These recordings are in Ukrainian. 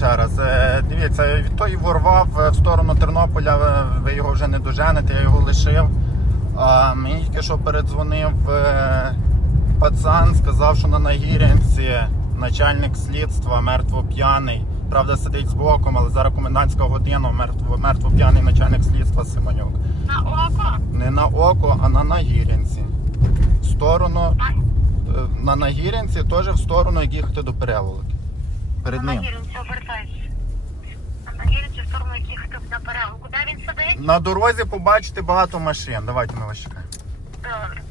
ще раз. Е, Дивіться, той ворвав е, в сторону Тернополя, ви- ви його вже не доженете, я його лишив. А мені тільки що передзвонив е, пацан, сказав, що на Нагірянці начальник слідства мертво п'яний. Правда, сидить з боком, але зараз комендантська година, мертво, мертво п'яний начальник слідства Симонюк. На око. Не на око, а на Нагірянці. В сторону е, на Нагірянці теж в сторону, як їхати до переволоки. Перед На ним. Нагіринці обертайся. На Нагіринці в сторону яких на переулку. Куди він сидить? На дорозі побачите багато машин. Давайте ми вас чекаємо. Добре.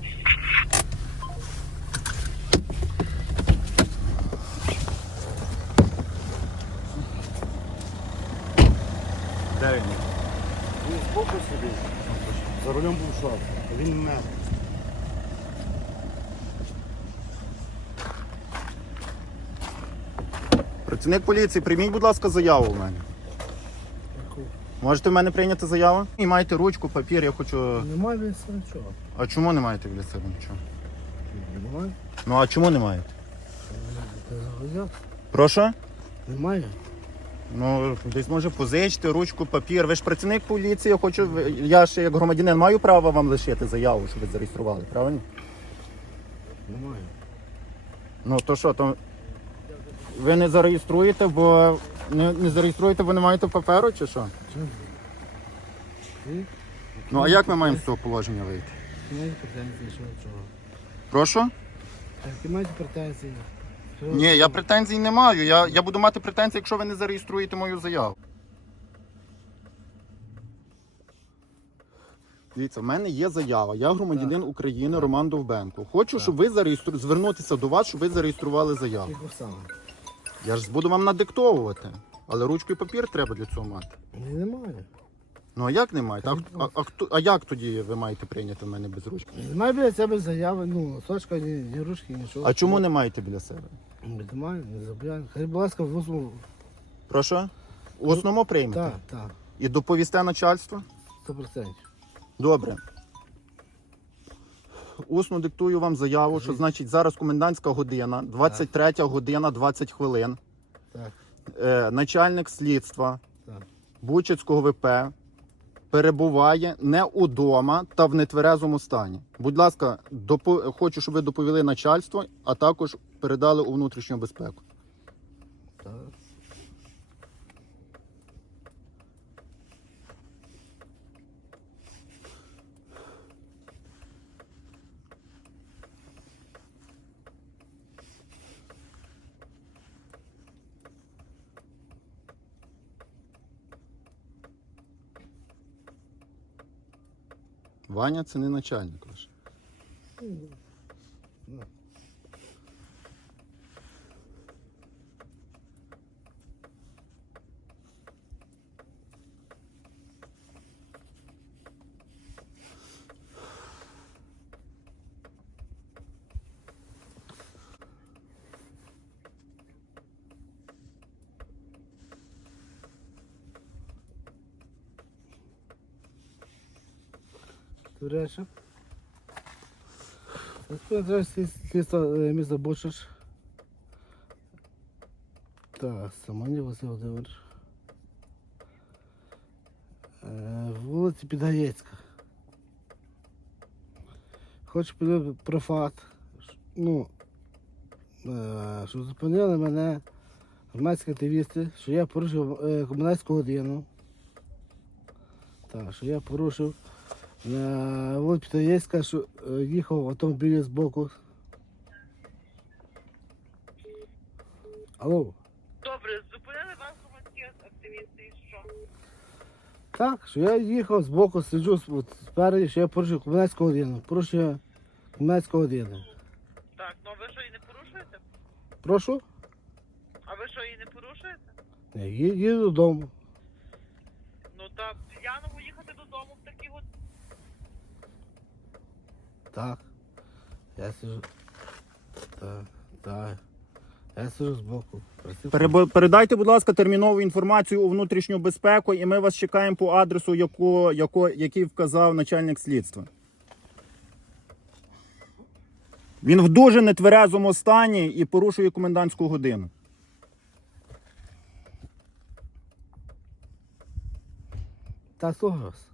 Де він? Він збоку сидить. За рулем був шат. Він мер. Працівник поліції, прийміть, будь ласка, заяву у мене. Можете в мене прийняти заяву? І маєте ручку, папір, я хочу. Немає він все нічого. А чому не маєте для себе нічого? Немає? Ну а чому не маєте? Прошу? Немає. Ну, десь може позичте ручку, папір. Ви ж працівник поліції, я хочу. Я ж як громадянин маю право вам лишити заяву, щоб ви зареєстрували, правильно? Немає. Ну то що, то ви не зареєструєте, бо не, не зареєструєте, бо не маєте паперу чи що? Ну а як ми маємо з цього положення вийти? Маєте претензії, що чого? Прошу? Так, ти маєте претензії. Що? Ні, я претензій не маю. Я, я буду мати претензії, якщо ви не зареєструєте мою заяву. Дивіться, в мене є заява. Я громадянин України Роман Довбенко. Хочу, щоб ви зареєстру... звернутися до вас, щоб ви зареєстрували заяву. Ти саме. Я ж буду вам надиктовувати. Але ручку і папір треба для цього мати. Ні, немає. Ну а як не маєте? А, а, а, хто- а як тоді ви маєте прийняти в мене без ручки? Немає біля себе заяви, ну, сочка, ні, ні ручки, нічого. А чому не маєте біля себе? Немає, не забувай. Хай, будь ласка, в усму. Прошу? У основному приймете? Так, так, І доповісте начальство? сто процентів. Добре. Усно диктую вам заяву, що значить зараз комендантська година, 23 година 20 хвилин. Так, Е, начальник слідства так. Бучицького ВП перебуває не удома та в нетверезому стані. Будь ласка, допо... хочу, щоб ви доповіли начальство, а також передали у внутрішню безпеку. так. Ваня це не начальник ваш. Слідство е, міста Бучач. Так, Саманів Василь Володимирович. Е, Вулиця Підгаєцька. Хочу подивити про факт. Ну, е, що зупинили мене громадські активісти, що я порушив комунальську годину. Так, що я порушив вулиці Підгаєцька, що е, їхав автомобіль з боку. Алло. Добре, зупинили вас громадські активісти і що? Так, що я їхав з боку, сиджу спереді, що я порушив комунальську годину. Порушую комунальську годину. Так, ну а ви що її не порушуєте? Прошу? А ви що її не порушуєте? Ні, їду додому. Ну та п'яному їхати додому в такі от так. Я сижу. Так, так. Я сижу збоку. Переб- Передайте, будь ласка, термінову інформацію у внутрішню безпеку, і ми вас чекаємо по адресу, яко, яко, який вказав начальник слідства. Він в дуже нетверезому стані і порушує комендантську годину. Та слухаю вас.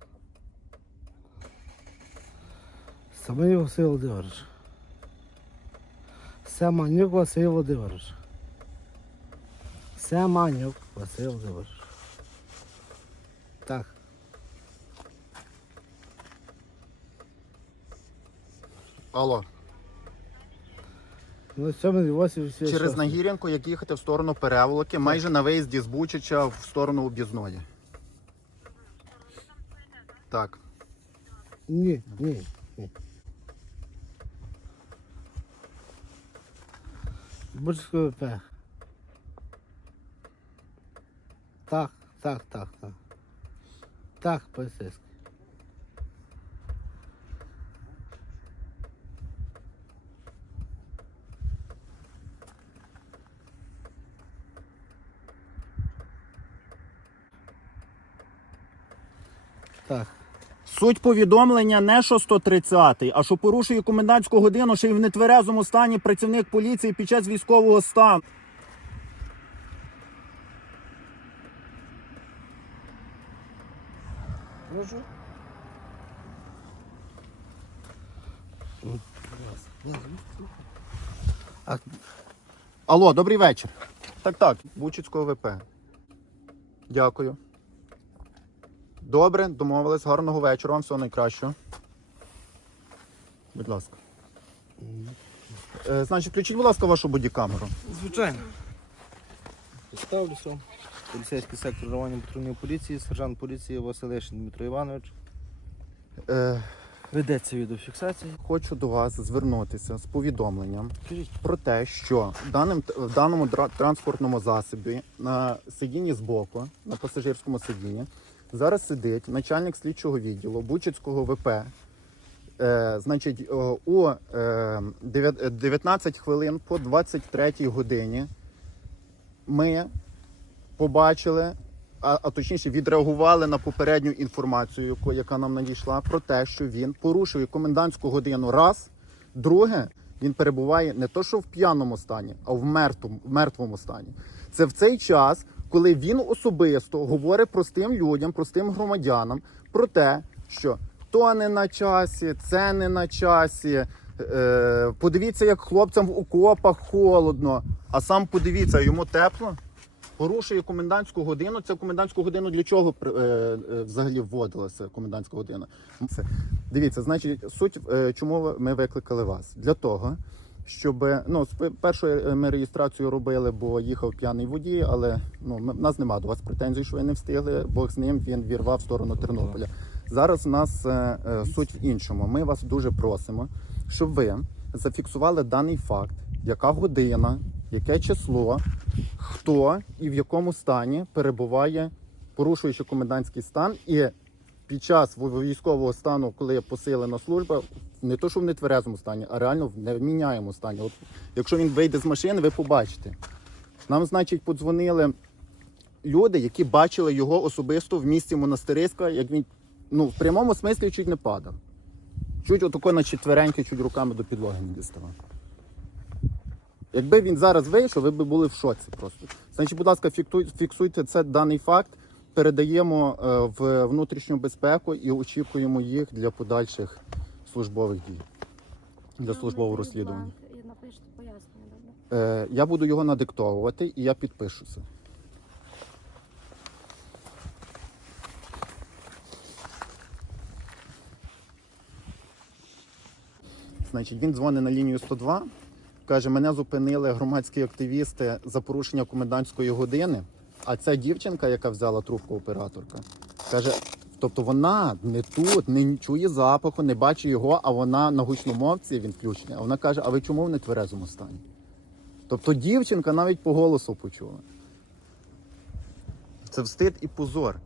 Саманюк Василь Володимирович. Семанюк Василь Володимирович. Семанюк Василь Володимирович. Так. Алло. Ну, 7 8 Через Нагірянку, як їхати в сторону переволоки, майже на виїзді з Бучича в сторону об'їзної. Так. Ні, ні, ні. Бучське ВП. Так, так, так, так. Так, поліцейський. Так. Суть повідомлення не що 130, а що порушує комендантську годину, що й в нетверезому стані працівник поліції під час військового стану. Прошу. А Алло, добрий вечір. Так, так, Бучицького ВП. Дякую. Добре, домовились. Гарного вечора. Вам всього найкращого. Будь ласка. Е, значить, включіть, будь ласка, вашу бодікамеру. Звичайно. Представлюся. Поліцейський сектор реагування патрульної поліції, сержант поліції Василишин Дмитро Іванович. Е, Ведеться відеофіксація. хочу до вас звернутися з повідомленням Кажіть. про те, що даним, в даному дра- транспортному засобі на сидінні збоку, на пасажирському сидінні, зараз сидить начальник слідчого відділу Бучицького ВП. Е, значить, о, е, 19 хвилин по 23 годині ми побачили, а, а точніше відреагували на попередню інформацію, яка нам надійшла, про те, що він порушує комендантську годину раз. Друге, він перебуває не то, що в п'яному стані, а в мертвому, в мертвому стані. Це в цей час, коли він особисто говорить простим людям, простим громадянам про те, що то не на часі, це не на часі. Е, подивіться, як хлопцям в окопах холодно, а сам подивіться, йому тепло. Порушує комендантську годину. Це комендантську годину для чого е, е, взагалі вводилася комендантська година? Дивіться, значить, суть, е, чому ми викликали вас? Для того, щоб ну, першою е, ми реєстрацію робили, бо їхав п'яний водій, але ну, ми- в нас нема до вас претензій, що ви не встигли. Бог з ним він вірвав в сторону Тернополя. Зараз у нас е, е, суть в іншому. Ми вас дуже просимо, щоб ви зафіксували даний факт, яка година, яке число, хто і в якому стані перебуває, порушуючи комендантський стан, і під час військового стану, коли посилена служба, не то, що в нетверезому стані, а реально в невміняємому стані. От якщо він вийде з машини, ви побачите. Нам, значить, подзвонили люди, які бачили його особисто в місті Монастириська, як він ну, в прямому смислі чуть не падав. Чуть отако на четвереньки, чуть руками до підлоги не діставав. Якби він зараз вийшов, ви б були в шоці просто. Значить, будь ласка, фіксуйте це даний факт, передаємо е, в внутрішню безпеку і очікуємо їх для подальших службових дій, для службового розслідування. Е, я буду його надиктовувати і я підпишуся. Значить, він дзвонить на лінію 102, каже, мене зупинили громадські активісти за порушення комендантської години. А ця дівчинка, яка взяла трубку операторка, каже, тобто вона не тут, не чує запаху, не бачить його, а вона на гучномовці він включений. А вона каже: А ви чому в нетверезому стані? Тобто дівчинка навіть по голосу почула. Це встид і позор.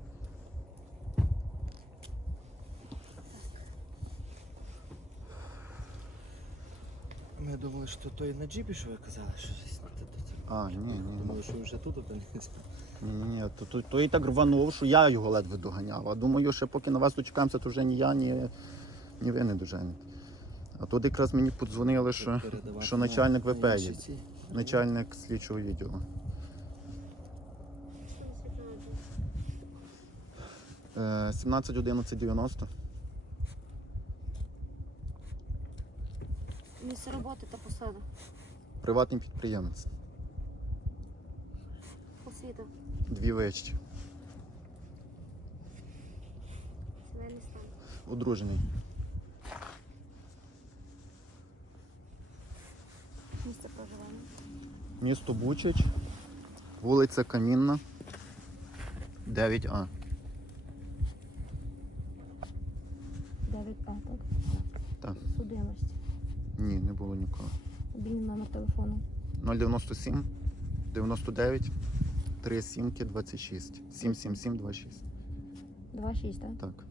Ми думали, що той на джипі, що ви казали, що щось. А, ні, ні. Думали, що вже тут опинився. Ні, то, то, то і так рванув, що я його ледве доганяв. А думаю, що поки на вас дочекаємося, то вже ні я, ні, ні ви не доженете. А тут якраз мені подзвонили, що, що начальник ВП є, начальник слідчого відділу. Е, 17 11 90. Місце роботи та посада. Приватний підприємець. Освіта. Дві вищі. Сімейний стан. Одружений. Місце проживання. Місто Бучач. Вулиця Камінна. 9А. 9 А, так? Так. Судимості. Ні, не було нікого. Мобільний номер телефону. 097 99 3 сімки 26 777 26. 2,6, так? Так.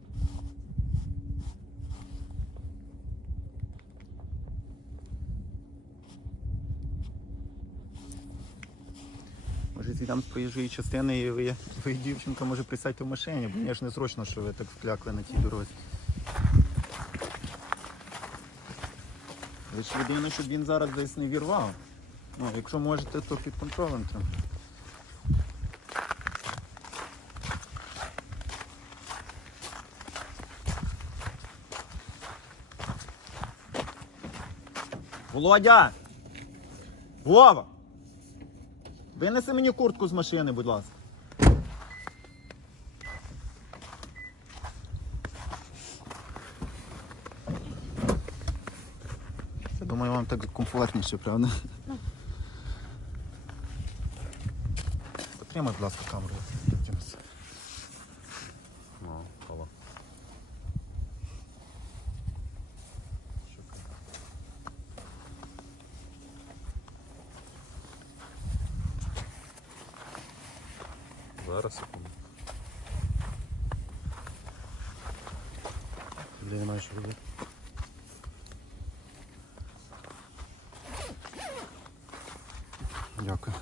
Може, зійдемо з проїжджої частини і ви, ви дівчинка, може присядьте в машині, бо мені ж не зручно, що ви так вклякли на тій дорозі. Ви ж людина, щоб він зараз десь не вірвав. Ну, якщо можете, то під контролем треба. Володя! Вова! Винеси мені куртку з машини, будь ласка. Думаю, вам так комфортніше, правда? Потримай, будь ласка, камеру. Денис. Ну, алло. Зараз секунду. Я не знаю, що робити. Дякую.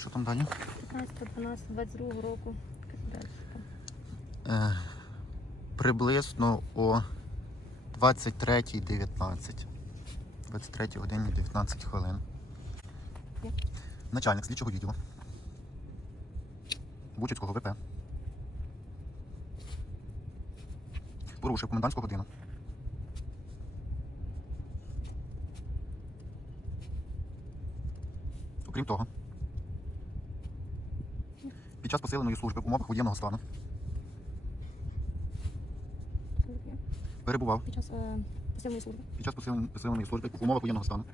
Що там далі? 15, 12, 22 року. Е, приблизно о 23.19. 23 годині 19 хвилин. Начальник слідчого відділу. Бучицького ВП. Порушив комендантську годину. Окрім того, під час посиленої служби в умовах воєнного стану перебував Під час е, посильної служби. під час посилен- посиленої служби в умовах воєнного стану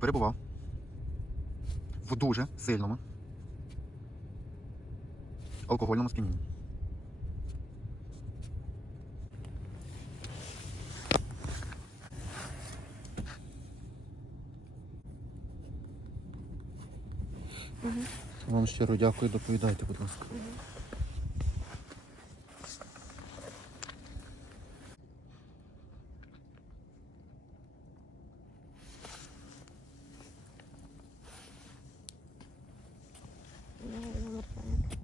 перебував в дуже сильному алкогольному сп'янінні. Вам щиро дякую, доповідайте, будь ласка. Номер пам'ятки.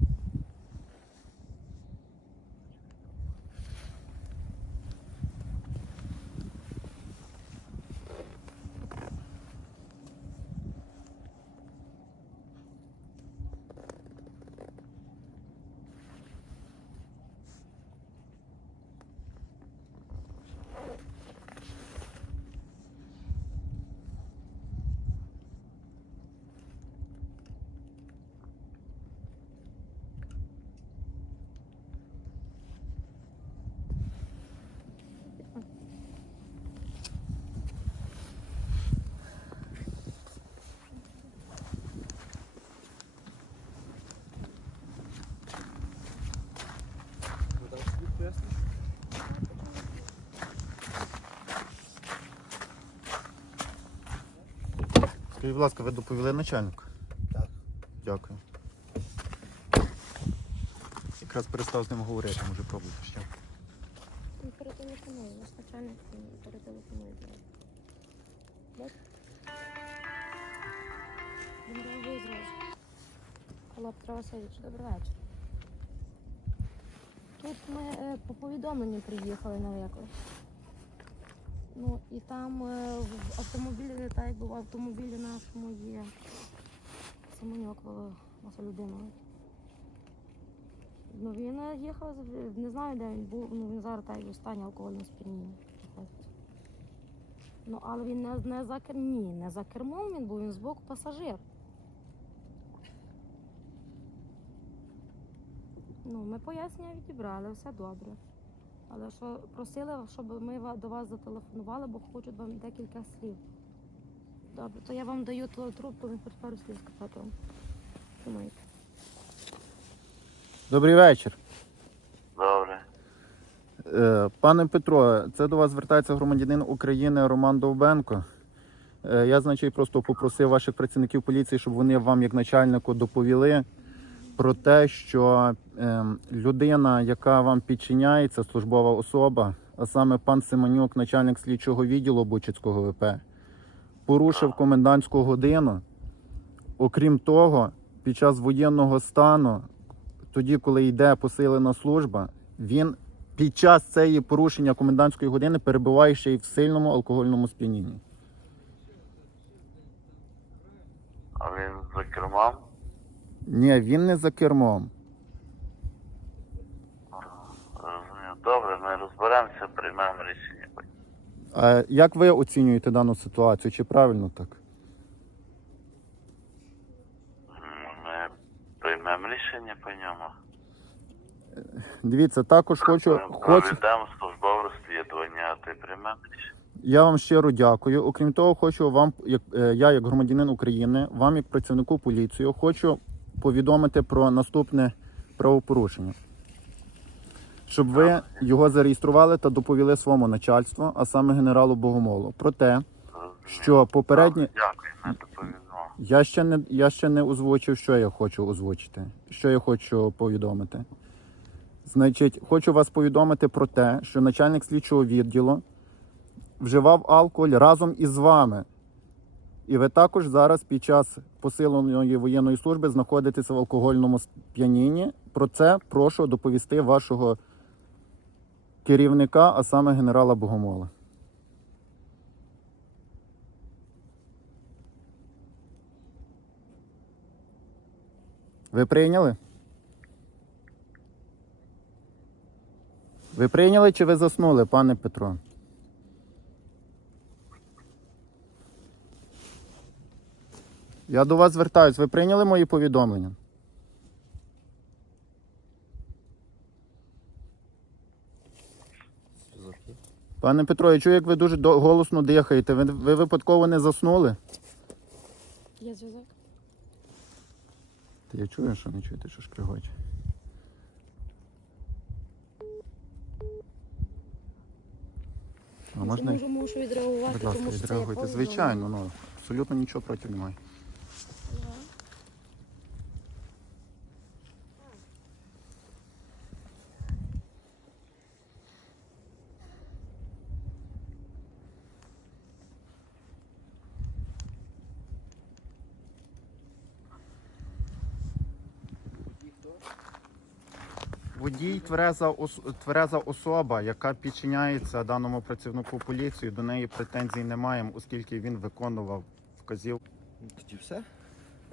Скажіть, будь ласка, ви доповіли начальнику? Так. Дякую. Якраз перестав з ним говорити, може пробувати ще. Він перетелефонує, наш начальник перетелефонує. Так? Він реагує зразу. Алло, Петро добрий вечір. Тут ми е, по повідомленню приїхали на виклик. І там е, в автомобілі, так якби в автомобілі нашому є Вал- Василь Людинович. Ну він е, їхав, не знаю, де він був, ну він зараз так і у стані алкогольного сп'яніння. Ну, але він не, не за кер- ні, не за кермом він був, він збоку пасажир. Ну, ми пояснення відібрали, все добре. Але що просили, щоб ми до вас зателефонували, бо хочуть вам декілька слів. Добре, то я вам даю ту трубку, він хоч пару слів сказати вам. Добрий вечір. Добре. Е, Пане Петро, це до вас звертається громадянин України Роман Довбенко. Е, Я, значить, просто попросив ваших працівників поліції, щоб вони вам, як начальнику, доповіли про те, що ем, людина, яка вам підчиняється, службова особа, а саме пан Семенюк, начальник слідчого відділу Бучицького ВП, порушив комендантську годину. Окрім того, під час воєнного стану, тоді, коли йде посилена служба, він під час цієї порушення комендантської години перебуває ще й в сильному алкогольному сп'янінні. А він за кермом? Ні, він не за кермом. Розумію. Добре, ми розберемося, приймемо рішення. А як ви оцінюєте дану ситуацію? Чи правильно так? Ми приймемо рішення по ньому. Дивіться, також хочу, Ми хочу проведемо службове розслідування, а ти приймемо рішення. я вам щиро дякую. Окрім того, хочу вам, як е, я, як громадянин України, вам, як працівнику поліції, хочу повідомити про наступне правопорушення. Щоб ви його зареєстрували та доповіли своєму начальству, а саме генералу Богомолу, про те, що попередні. Дякую. Я ще не я ще не озвучив, що я хочу озвучити, що я хочу повідомити. Значить, хочу вас повідомити про те, що начальник слідчого відділу вживав алкоголь разом із вами. І ви також зараз під час посиленої воєнної служби знаходитеся в алкогольному сп'янінні. Про це прошу доповісти вашого керівника, а саме генерала Богомола. Ви прийняли? Ви прийняли чи ви заснули, пане Петро? Я до вас звертаюсь. Ви прийняли мої повідомлення? Пане Петро, я чую, як ви дуже голосно дихаєте. Ви, ви випадково не заснули? Є зв'язок? Та я чую, що не чуєте, що шкригоче. А можна, Можу, мушу відреагувати, будь ласка, тому що це відреагуйте. Звичайно, ну абсолютно нічого проти немає. Водій твереза, ос- твереза особа, яка підчиняється даному працівнику поліції, до неї претензій не маємо, оскільки він виконував вказів. Тоді все?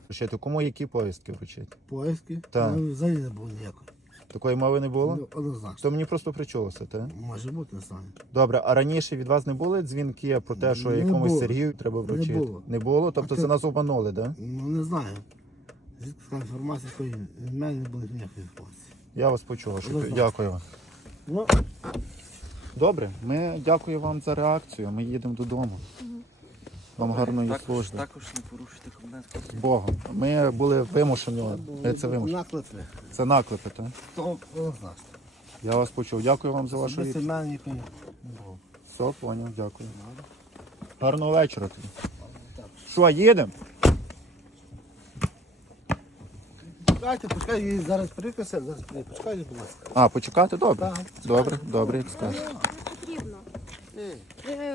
Вручити кому які повістки вручити? Поїздки. Так. Ну, взагалі не було ніякої. Такої мови не було? Ну, Однозначно. То мені просто причулося, так? Може бути, не знаю. Добре, а раніше від вас не були дзвінки про те, що Не якомусь було. Сергію треба Не вручити? було. Не було? Тобто А це ти- нас обманули, так? Ну не знаю. Звідки така інформація, якої в мене не було ніякої інформації. Я вас почув. Що... Дякую вам. Ну, Добре, ми дякую вам за реакцію. Ми їдемо додому. Вам гарної також, служби. також не порушити комендантську З Богом. Ми були вимушені. Ми це вимушені. наклепи. Це наклепи, так? То. Я вас почув. Дякую вам за вашу відповідь. Все, поняв, дякую. Гарного вечора тобі. Що, їдемо? Почекайте, почекайте, її зараз прикося, зараз прийде, Почекайте, будь ласка. А, почекати? Добре. Так. Добре, добре, як скажеш. Потрібно.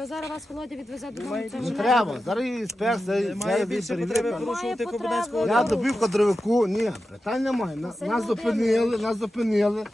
Зараз вас Володя відвезе додому. Це Не вже треба, зараз її спец, Немає більше потреби порушувати потреби. комендантську Я добив кадровику, ні, питань немає. На- Нас зупинили, нас зупинили.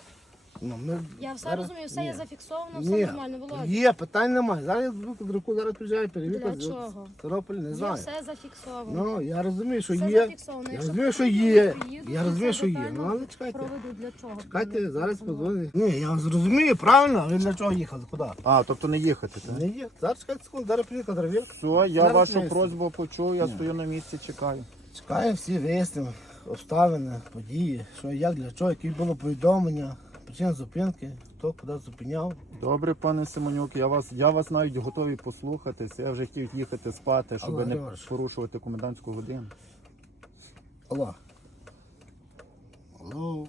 Ну, ми... Я все зараз- розумію, все Ні. є зафіксовано, Ні. все нормально, Володя. Є, питань немає. Зараз я під руку, зараз приїжджає перевірка. Для з- чого? Тернопіль, не Є знаю. все зафіксовано. Ну, я розумію, що все є. зафіксовано. Я Якщо розумію, що є. приїду, Я розумію, все що є. детально Ну, але чекайте. Проведу для чого. Чекайте, зараз подзвонить. Ні, я зрозумію, правильно, а ви для чого їхали? Куди? А, тобто не їхати, Не їхали. Зараз чекайте секунду, зараз приїхала перевірка. Все, я Зараз вашу виясню. просьбу почув, я Ні. стою на місці, чекаю. Чекаємо всі вияснимо, обставини, події, що як, для чого, які було повідомлення, причина зупинки, хто куди зупиняв. Добре, пане Симонюк, я вас, я вас навіть готовий послухатись. Я вже хотів їхати спати, щоб Алло, не Григорич. порушувати комендантську годину. Алло. Алло.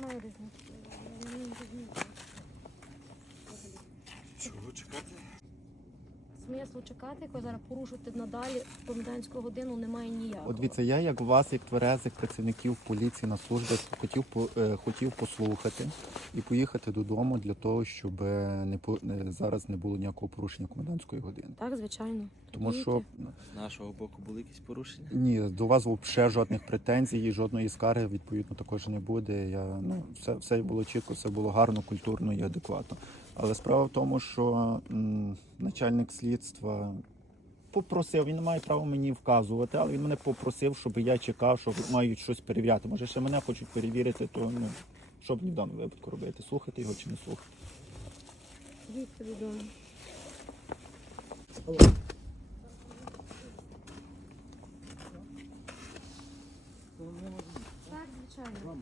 Немає різниці. Я не розумію. Чого чекати? Смислу чекати, якось зараз порушити надалі комендантську годину немає ніякого. От дивіться, я як вас, як тверезих працівників поліції на службі, хотів по- е, хотів послухати і поїхати додому для того, щоб е, не по не- зараз не було ніякого порушення комендантської години. Так, звичайно. Тому Їдьте. що З нашого боку були якісь порушення? ні, до вас взагалі жодних претензій, і жодної скарги відповідно також не буде. Я ну все, все було чітко, все було гарно, культурно і адекватно. Але справа в тому, що начальник слідства попросив, він не має права мені вказувати, але він мене попросив, щоб я чекав, що мають щось перевіряти. Може, ще мене хочуть перевірити, то ну що б ні в даному випадку робити? Слухати його чи не слухати? Їдьте. Так, звичайно.